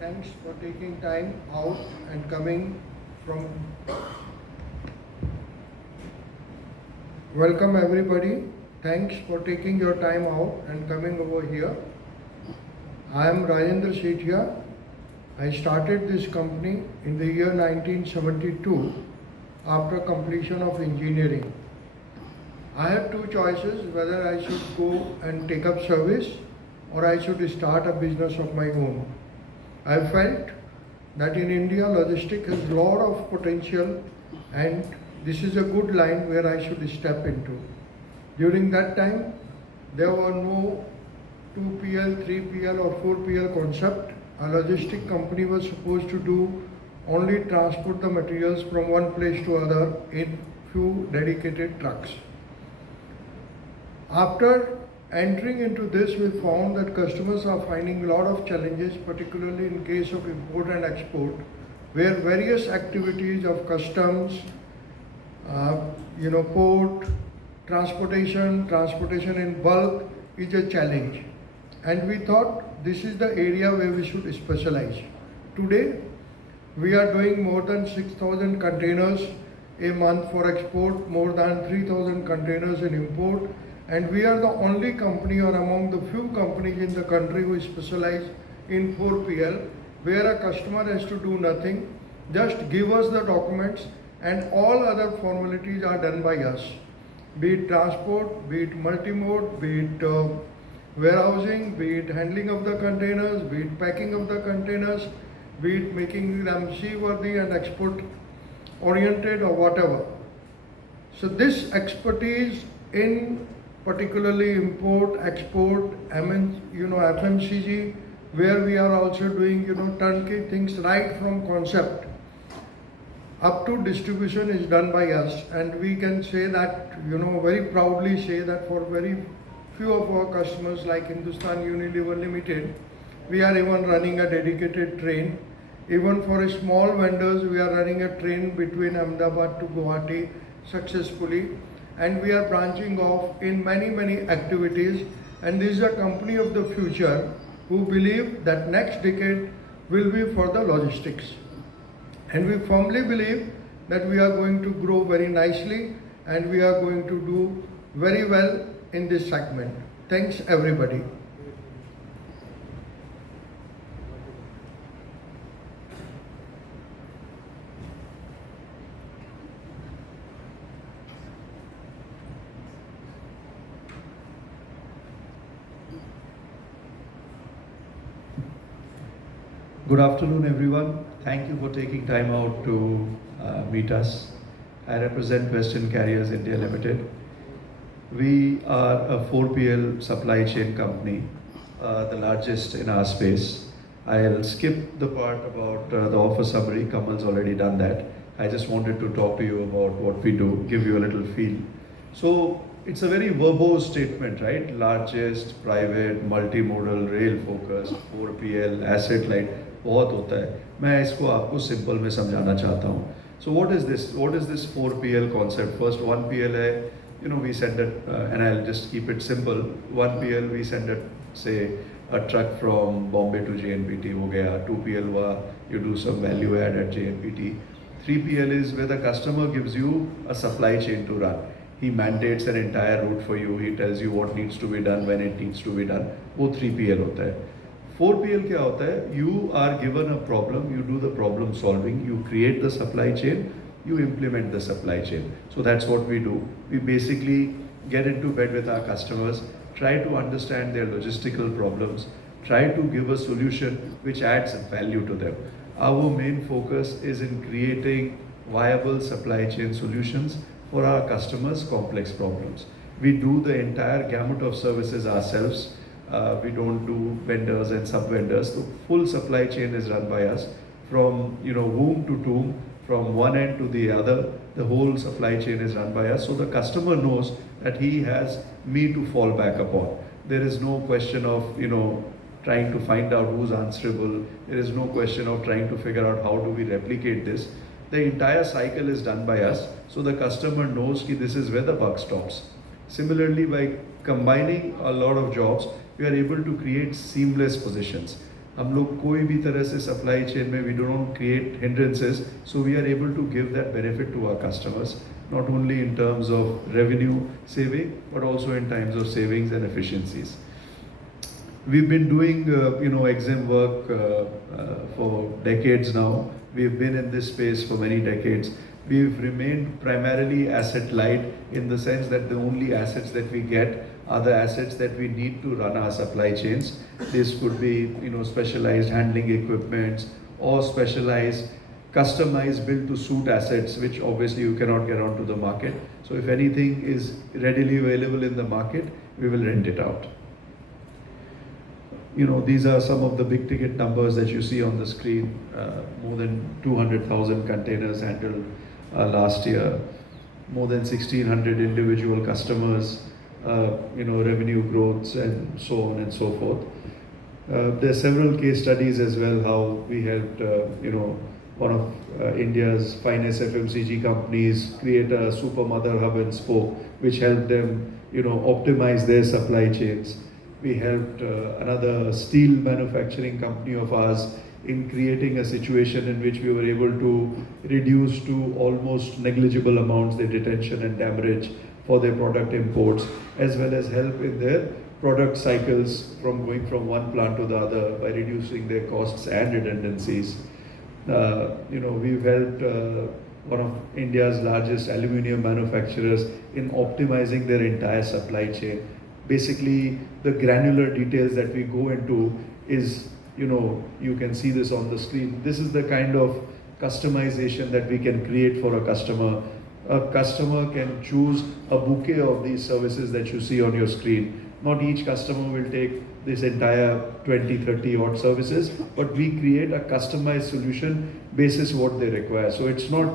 Thanks for taking time out and coming from. Welcome everybody. Thanks for taking your time out and coming over here. I am Rajendra Sethia. I started this company in the year 1972 after completion of engineering. I had two choices whether I should go and take up service or I should start a business of my own. I felt that in India logistics has a lot of potential and this is a good line where I should step into. During that time, there were no 2PL, 3PL or 4PL concept. A logistic company was supposed to do only transport the materials from one place to other in few dedicated trucks. After entering into this, we found that customers are finding a lot of challenges, particularly in case of import and export, where various activities of customs, port, transportation in bulk is a challenge. And we thought this is the area where we should specialize. Today, we are doing more than 6,000 containers a month for export, more than 3,000 containers in import, and we are the only company or among the few companies in the country who specialize in 4PL, where a customer has to do nothing, just give us the documents and all other formalities are done by us. Be it transport, be it multimode, be it warehousing, be it handling of the containers, be it packing of the containers, be it making them seaworthy and export oriented or whatever. So this expertise in particularly import, export, FMCG, where we are also doing turnkey things right from concept up to distribution is done by us, and we can say that very proudly say that for very few of our customers like Hindustan Unilever Limited, we are even running a dedicated train. Even for small vendors, we are running a train between Ahmedabad to Guwahati successfully, and we are branching off in many activities. And this is a company of the future who believe that next decade will be for the logistics. And we firmly believe that we are going to grow very nicely and we are going to do very well in this segment. Thanks everybody. Good afternoon, everyone. Thank you for taking time out to meet us. I represent Western Carriers India Limited. We are a 4PL supply chain company, the largest in our space. I'll skip the part about the offer summary. Kamal's already done that. I just wanted to talk to you about what we do, give you a little feel. So it's a very verbose statement, right? Largest, private, multimodal, rail focused, 4PL, asset light. बहुत होता है. मैं इसको आपको simple में समझाना चाहता हूँ. So what is this 4PL concept? First 1PL है, we send it, and I'll just keep it simple. 1PL we send it, say a truck from Bombay to JNPT हो गया. 2PL हुआ, you do some value add at JNPT. 3PL is where the customer gives you a supply chain to run. He mandates an entire route for you. He tells you what needs to be done, when it needs to be done. वो 3PL होता है. 4PL क्या होता है? You are given a problem, you do the problem solving, you create the supply chain, you implement the supply chain. So that's what we do. We basically get into bed with our customers, try to understand their logistical problems, try to give a solution which adds value to them. Our main focus is in creating viable supply chain solutions for our customers' complex problems. We do the entire gamut of services ourselves. We don't do vendors and sub-vendors. The full supply chain is run by us from womb to tomb, from one end to the other. The whole supply chain is run by us. So the customer knows that he has me to fall back upon. There is no question of trying to find out who's answerable. There is no question of trying to figure out how do we replicate this. The entire cycle is done by us. So the customer knows that this is where the buck stops. Similarly, by combining a lot of jobs, we are able to create seamless positions. हम लोग कोई भी तरह से supply chain में we don't create hindrances, so we are able to give that benefit to our customers, not only in terms of revenue saving, but also in times of savings and efficiencies. We've been doing, exim work for decades now. We've been in this space for many decades. We've remained primarily asset light in the sense that the only assets that we get are the assets that we need to run our supply chains. This could be, specialized handling equipments or specialized customized built to suit assets, which obviously you cannot get onto the market. So if anything is readily available in the market, we will rent it out. These are some of the big ticket numbers that you see on the screen. More than 200,000 containers handled last year, more than 1,600 individual customers, revenue growths and so on and so forth. There are several case studies as well how we helped, one of India's finest FMCG companies create a super mother hub and spoke, which helped them, optimize their supply chains. We helped another steel manufacturing company of ours in creating a situation in which we were able to reduce to almost negligible amounts the detention and damage for their product imports, as well as help in their product cycles from going from one plant to the other by reducing their costs and redundancies. We've helped one of India's largest aluminium manufacturers in optimizing their entire supply chain. Basically, the granular details that we go into is, you can see this on the screen. This is the kind of customization that we can create for a customer. A customer can choose a bouquet of these services that you see on your screen. Not each customer will take this entire 20, 30 odd services, but we create a customized solution basis what they require. So it's not,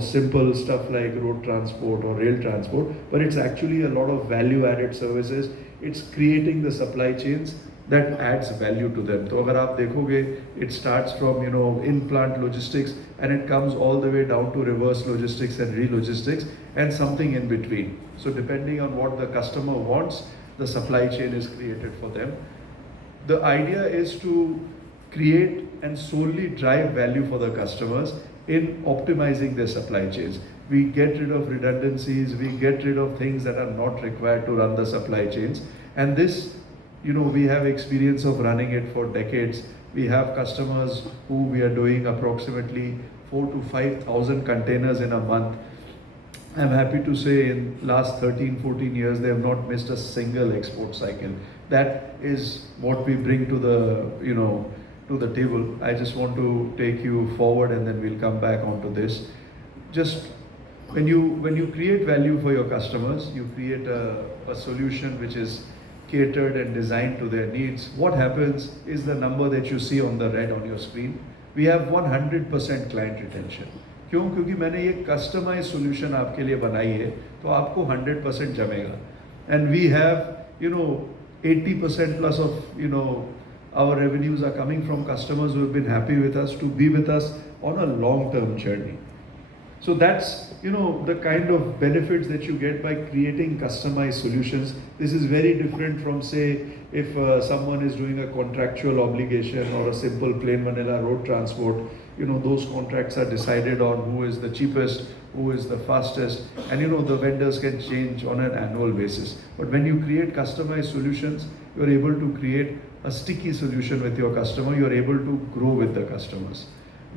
simple stuff like road transport or rail transport, but it's actually a lot of value added services. It's creating the supply chains that adds value to them. So agar aap dekhoge, it starts from, in-plant logistics and it comes all the way down to reverse logistics and re-logistics and something in between. So depending on what the customer wants, the supply chain is created for them. The idea is to create and solely drive value for the customers in optimizing their supply chains. We get rid of redundancies, we get rid of things that are not required to run the supply chains. And this, we have experience of running it for decades. We have customers who we are doing approximately 4,000 to 5,000 containers in a month. I'm happy to say in last 13, 14 years, they have not missed a single export cycle. That is what we bring to the, to the table. I just want to take you forward and then we'll come back onto this. Just when you create value for your customers, you create a solution which is catered and designed to their needs. What happens is the number that you see on the red on your screen. We have 100% client retention. क्यों? क्योंकि मैंने ये customise solution आपके लिए बनाई है तो आपको 100% जमेगा. And we have 80% plus of our revenues are coming from customers who have been happy with us to be with us on a long-term journey. So that's the kind of benefits that you get by creating customized solutions. This is very different from, say, if someone is doing a contractual obligation or a simple plain vanilla road transport. Those contracts are decided on who is the cheapest, who is the fastest, and the vendors can change on an annual basis. But when you create customized solutions, you are able to create a sticky solution with your customer. You are able to grow with the customers.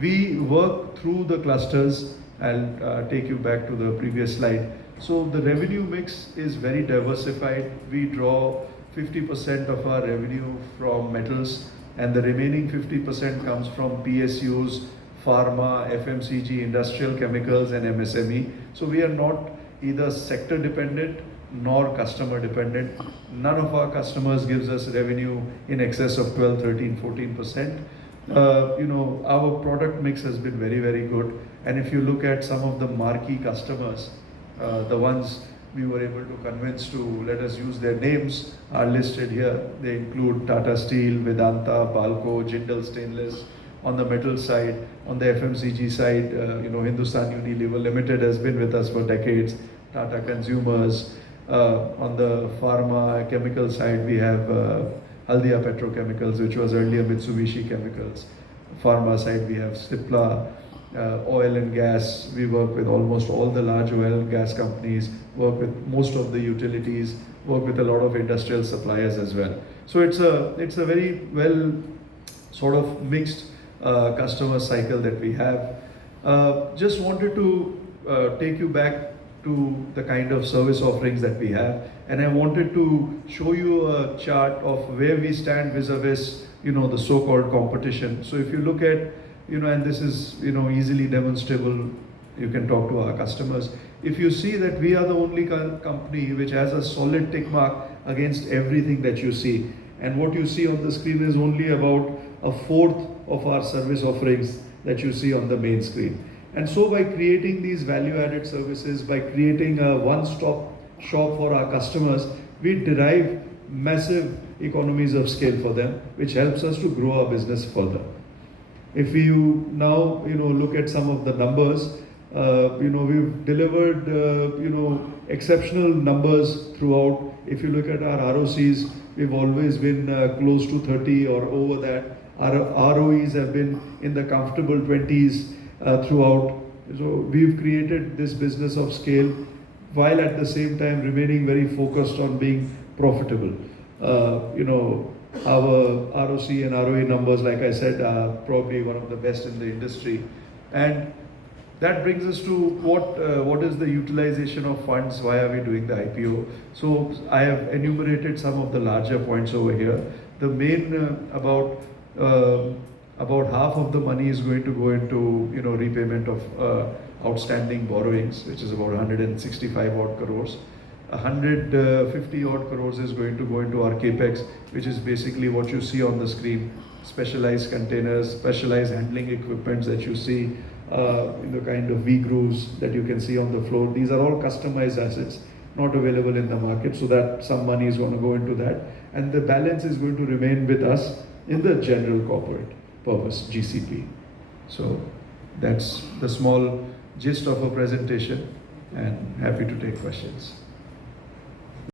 We work through the clusters. I'll take you back to the previous slide. So the revenue mix is very diversified. We draw 50% of our revenue from metals, and the remaining 50% comes from PSUs, pharma, FMCG, industrial chemicals, and MSME. So we are not either sector dependent nor customer dependent. None of our customers gives us revenue in excess of 12, 13, 14%. Our product mix has been very, very good. And if you look at some of the marquee customers, the ones we were able to convince to let us use their names are listed here. They include Tata Steel, Vedanta, Balco, Jindal Stainless. On the metal side, on the FMCG side, Hindustan Unilever Limited has been with us for decades. Tata Consumers. On the pharma chemical side, we have Haldia Petrochemicals, which was earlier Mitsubishi Chemicals. Pharma side, we have Cipla. Oil and gas, we work with almost all the large oil and gas companies, work with most of the utilities, work with a lot of industrial suppliers as well. So it's a very well sort of mixed customer cycle that we have. Just wanted to take you back to the kind of service offerings that we have, and I wanted to show you a chart of where we stand vis-a-vis, the so-called competition. So if you look at, and this is, easily demonstrable, you can talk to our customers. If you see that we are the only company which has a solid tick mark against everything that you see, and what you see on the screen is only about a fourth of our service offerings that you see on the main screen. And so by creating these value-added services, by creating a one-stop shop for our customers, we derive massive economies of scale for them, which helps us to grow our business further. If you now, look at some of the numbers, we've delivered, exceptional numbers throughout. If you look at our ROCs, we've always been close to 30 or over that. Our ROEs have been in the comfortable 20s throughout. So we've created this business of scale while at the same time remaining very focused on being profitable. Our ROC and ROE numbers, like I said, are probably one of the best in the industry. And that brings us to what is the utilization of funds, why are we doing the IPO? So I have enumerated some of the larger points over here. The main, about half of the money is going to go into, repayment of outstanding borrowings, which is about 165 odd crores. 150 odd crores is going to go into our capex, which is basically what you see on the screen: specialized containers, specialized handling equipments that you see, in the kind of V-grooves that you can see on the floor. These are all customized assets, not available in the market, so that some money is going to go into that, and the balance is going to remain with us in the general corporate purpose, GCP. So that's the small gist of a presentation, and happy to take questions.